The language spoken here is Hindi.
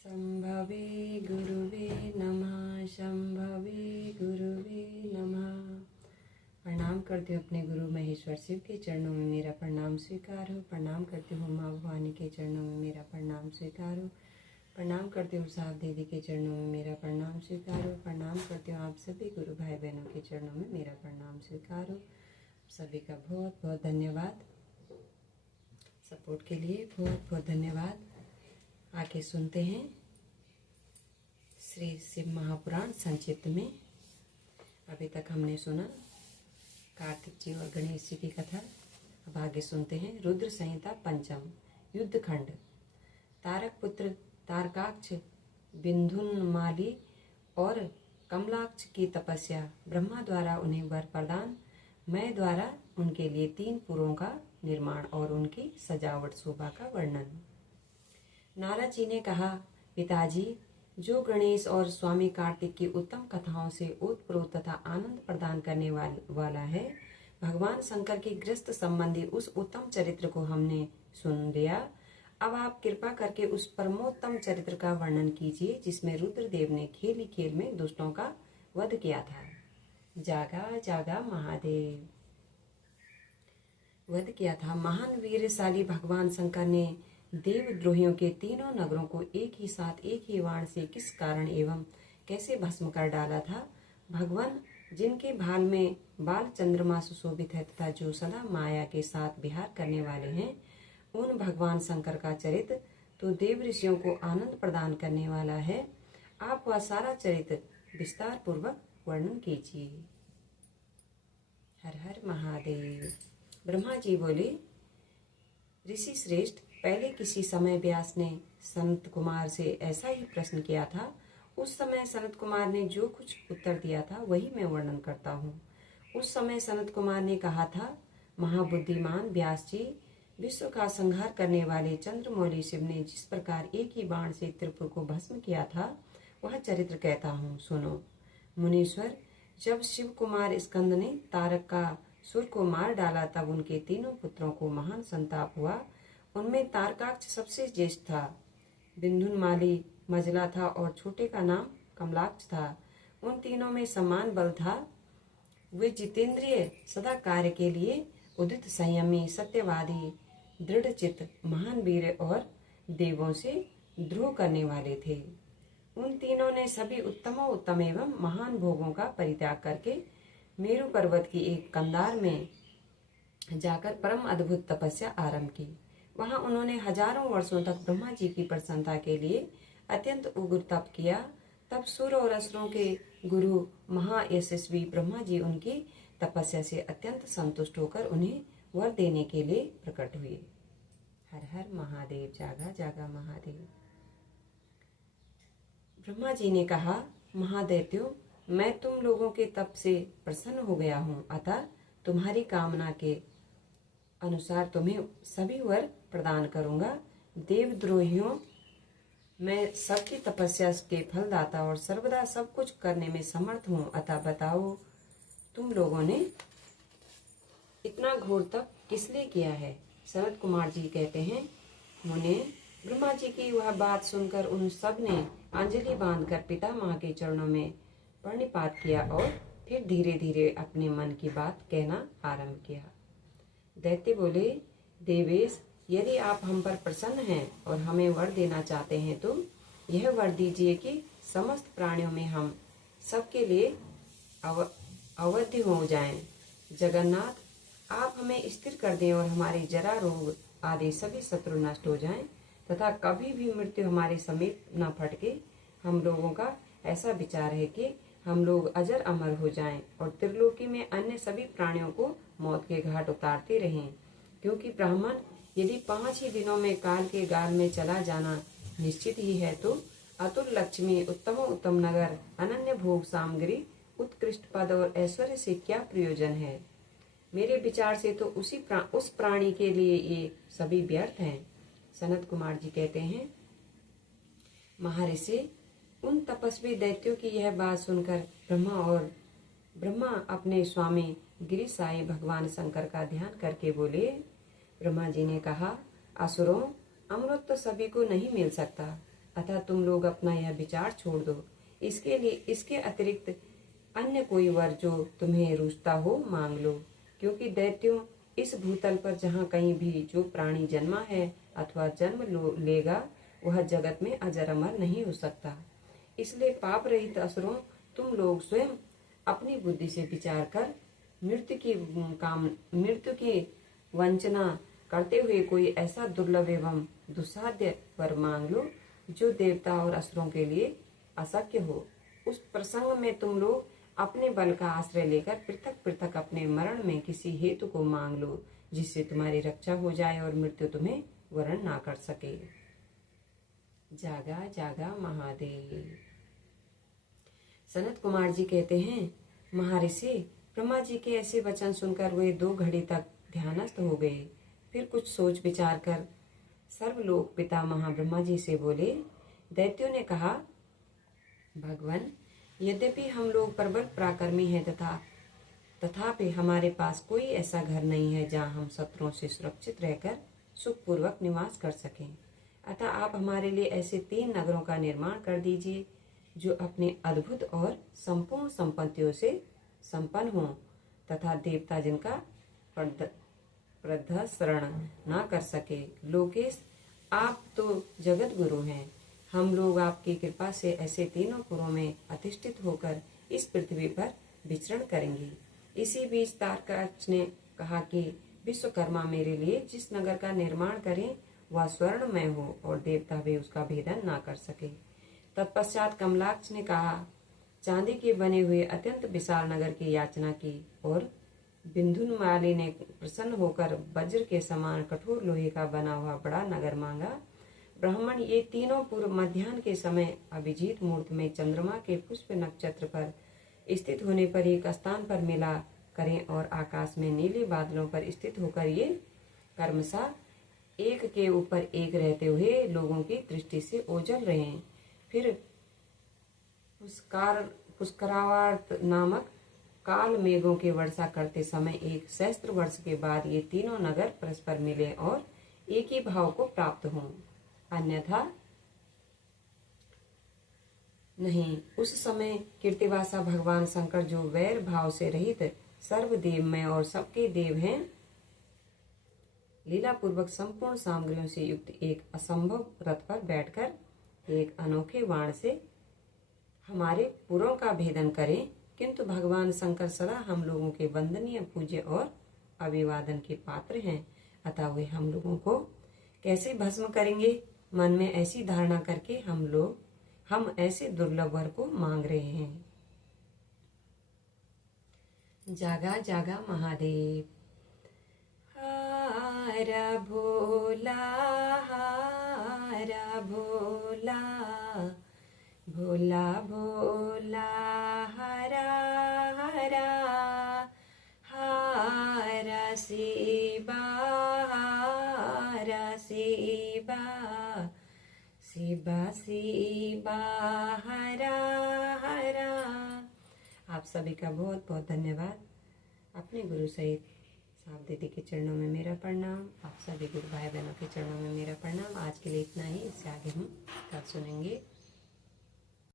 शंभवे गुरुवे नमः। शंभवे गुरुवे नमः। प्रणाम करती हूँ अपने गुरु महेश्वर शिव के चरणों में मेरा प्रणाम स्वीकार हो। प्रणाम करती हूँ माँ भवानी के चरणों में मेरा प्रणाम स्वीकार हो। प्रणाम करती हूँ साहब दीदी के चरणों में मेरा प्रणाम स्वीकार हो। प्रणाम करती हूँ आप सभी गुरु भाई बहनों के चरणों में मेरा प्रणाम स्वीकार हो। सभी का बहुत बहुत धन्यवाद, सपोर्ट के लिए बहुत बहुत धन्यवाद। आके सुनते हैं श्री शिव महापुराण संक्षिप्त में। अभी तक हमने सुना कार्तिक जी और गणेश जी की कथा। अब आगे सुनते हैं रुद्र संहिता पंचम युद्ध खंड। तारक पुत्र तारकाक्ष, बिंधुनमाली और कमलाक्ष की तपस्या, ब्रह्मा द्वारा उन्हें वर प्रदान, मैं द्वारा उनके लिए 3 पुरों का निर्माण और उनकी सजावट शोभा का वर्णन। नारद जी ने कहा, पिताजी, जो गणेश और स्वामी कार्तिक की उत्तम कथाओं से ओतप्रोत तथा आनंद प्रदान करने वाला है, भगवान शंकर के गृहस्थ संबंधी उस उत्तम चरित्र को हमने सुन लिया। अब आप कृपा करके उस परमोत्तम चरित्र का वर्णन कीजिए जिसमें रुद्रदेव ने खेल ही खेल में दुष्टों का वध किया था। जागा जागा महादेव वध किया था। महान वीरशाली भगवान शंकर ने देवद्रोहियों के 3 नगरों को एक ही साथ एक ही बाण से किस कारण एवं कैसे भस्म कर डाला था। भगवान जिनके भाल में बाल चंद्रमा सुशोभित है तथा जो सदा माया के साथ विहार करने वाले हैं, उन भगवान शंकर का चरित्र तो देव ऋषियों को आनंद प्रदान करने वाला है। आप वह सारा चरित्र विस्तार पूर्वक वर्णन कीजिए। हर हर महादेव। ब्रह्मा जी बोले, ऋषि श्रेष्ठ, पहले किसी समय व्यास ने सनत कुमार से ऐसा ही प्रश्न किया था। उस समय सनत कुमार ने जो कुछ उत्तर दिया था वही मैं वर्णन करता हूँ। उस समय सनत कुमार ने कहा था, महाबुद्धिमान व्यास जी, विश्व का संहार करने वाले चंद्रमौली शिव ने जिस प्रकार एक ही बाण से त्रिपुर को भस्म किया था, वह चरित्र कहता हूँ, सुनो। मुनीश्वर, जब शिव कुमार स्कंद ने तारक का सुर को मार डाला तब उनके 3 पुत्रों को महान संताप हुआ। उनमें तारकाक्ष सबसे ज्येष्ठ था, बिंधुनमाली मजला था और छोटे का नाम कमलाक्ष था। उन तीनों में समान बल था। वे जितेंद्रिय, सदा कार्य के लिए उदित, संयमी, सत्यवादी, दृढ़चित्त, महान वीर और देवों से द्रोह करने वाले थे। उन तीनों ने सभी उत्तम एवं महान भोगों का परित्याग करके मेरु पर्वत की एक कंदार में जाकर परम अद्भुत तपस्या आरंभ की। वहां उन्होंने हजारों वर्षों तक ब्रह्मा जी की प्रसन्नता के लिए अत्यंत उग्र तप किया। तब सुर और असुरों के गुरु महायशस्वी ब्रह्मा जी उनकी तपस्या से अत्यंत संतुष्ट होकर उन्हें वर देने के लिए प्रकट हुए। हर हर महादेव। जागा जागा महादेव। ब्रह्मा जी ने कहा, महादैत्यों, मैं तुम लोगों के तप से प्रसन्न हो गया हूँ, अतः तुम्हारी कामना के अनुसार तुम्हें सभी वर प्रदान करूंगा। देवद्रोहियों, मैं सबकी तपस्या के फलदाता और सर्वदा सब कुछ करने में समर्थ हूँ, अतः बताओ, तुम लोगों ने इतना घोर तप किस लिए किया है। सनत कुमार जी कहते हैं, मुने, ब्रह्मा जी की वह बात सुनकर उन सब ने अंजलि बांधकर पितामह के चरणों में प्रणिपात किया और फिर धीरे धीरे अपने मन की बात कहना आरंभ किया। दैत्य बोले, देवेश, यदि आप हम पर प्रसन्न हैं और हमें वर देना चाहते हैं तो यह वर दीजिए कि समस्त प्राणियों में हम सबके लिए अवध्य हो जाएं। जगन्नाथ, आप हमें स्थिर कर दें और हमारे जरा, रोग आदि सभी शत्रु नष्ट हो जाएं तथा कभी भी मृत्यु हमारे समीप न फटके। हम लोगों का ऐसा विचार है कि हम लोग अजर अमर हो जाएं और त्रिलोकी में अन्य सभी प्राणियों को मौत के घाट उतारते रहें, क्योंकि ब्राह्मण यदि 5 ही दिनों में काल के गाल में चला जाना निश्चित ही है तो अतुल लक्ष्मी, उत्तम नगर, अनन्य भोग सामग्री, उत्कृष्ट पद और ऐश्वर्य से क्या प्रयोजन है। मेरे विचार से तो उस प्राणी के लिए ये सभी व्यर्थ हैं। सनत कुमार जी कहते हैं, महर्षि, उन तपस्वी दैत्यों की यह बात सुनकर ब्रह्मा अपने स्वामी गिरिसाई भगवान शंकर का ध्यान करके बोले। ब्रह्मा जी ने कहा, असुरों, अमृत तो सभी को नहीं मिल सकता, अतः तुम लोग अपना यह विचार छोड़ दो। इसके अतिरिक्त अन्य कोई वर जो तुम्हें रुचता हो मांग लो, क्योंकि दैत्यों, इस भूतल पर जहाँ कहीं भी जो प्राणी जन्मा है अथवा जन्म लेगा वह जगत में अजर अमर नहीं हो सकता। इसलिए पाप रहित असुरों, तुम लोग स्वयं अपनी बुद्धि से विचार कर मृत्यु की वंचना करते हुए कोई ऐसा दुर्लभ एवं दुस्साध्य वर मांग लो जो देवता और असुरों के लिए अशक्य हो। उस प्रसंग में तुम लोग अपने बल का आश्रय लेकर पृथक पृथक अपने मरण में किसी हेतु को मांग लो, जिससे तुम्हारी रक्षा हो जाए और मृत्यु तुम्हें वरण ना कर सके। जागा जागा महादेव। सनत कुमार जी कहते हैं, महर्षि ब्रह्मा जी के ऐसे वचन सुनकर वे 2 घड़ी तक ध्यानस्थ हो गए। फिर कुछ सोच विचार कर सर्वलोक पिता महाब्रह्मा जी से बोले। दैत्यों ने कहा, भगवान, यद्यपि हम लोग प्रबल पराक्रमी हैं तथापि हमारे पास कोई ऐसा घर नहीं है जहाँ हम शत्रुओं से सुरक्षित रहकर सुखपूर्वक निवास कर सकें। अतः आप हमारे लिए ऐसे 3 नगरों का निर्माण कर दीजिए जो अपने अद्भुत और संपूर्ण संपत्तियों से संपन्न हों तथा देवता जिनका प्रदर्शन न कर सके। लोकेश, आप तो जगत गुरु हैं। हम लोग आपकी कृपा से ऐसे 3 पुरों में अधिष्ठित होकर इस पृथ्वी पर विचरण करेंगे। इसी बीच तारकाक्ष ने कहा कि विश्वकर्मा मेरे लिए जिस नगर का निर्माण करें वह स्वर्णमय हो और देवता भी उसका भेदन ना कर सके। तत्पश्चात कमलाक्ष ने कहा, चांदी के बने हुए अत्यंत विशाल नगर की याचना की और बिंधुनमाली ने प्रसन्न होकर वज्र के समान कठोर लोहे का बना हुआ बड़ा नगर मांगा। ब्राह्मण, ये 3 पूर्व मध्याह्न के समय अभिजीत मुहूर्त में चंद्रमा के पुष्प नक्षत्र पर स्थित होने पर एक स्थान पर मिला करें और आकाश में नीले बादलों पर स्थित होकर ये कर्मशः एक के ऊपर एक रहते हुए लोगों की दृष्टि से ओझल रहे। फिर पुष्करावर्त नामक काल मेघों की वर्षा करते समय 1 सहस्त्र वर्ष के बाद ये 3 नगर परस्पर मिले और एक ही भाव को प्राप्त हों, अन्यथा नहीं। उस समय कीर्तिवासा भगवान शंकर, जो वैर भाव से रहित सर्वदेवमय और सबके देव हैं, लीला पूर्वक संपूर्ण सामग्रियों से युक्त एक असंभव रथ पर बैठकर एक अनोखे बाण से हमारे पुरों का भेदन करें। किंतु भगवान शंकर सदा हम लोगों के वंदनीय, पूज्य और अभिवादन के पात्र हैं, अतः वे हम लोगों को कैसे भस्म करेंगे? मन में ऐसी धारणा करके हम ऐसे दुर्लभ वर को मांग रहे हैं। जागा जागा महादेव। हारा भोला, हारा भोला, भोला भोला, हरा हरा, हारा शिवा, हारा शिवा, शिवा शिवा, हरा हरा। आप सभी का बहुत बहुत धन्यवाद। अपने गुरु सहित साफ दीदी के चरणों में मेरा प्रणाम। आप सभी गुरु भाई बहनों के चरणों में मेरा प्रणाम। आज के लिए इतना ही, इससे आगे हम कल सुनेंगे।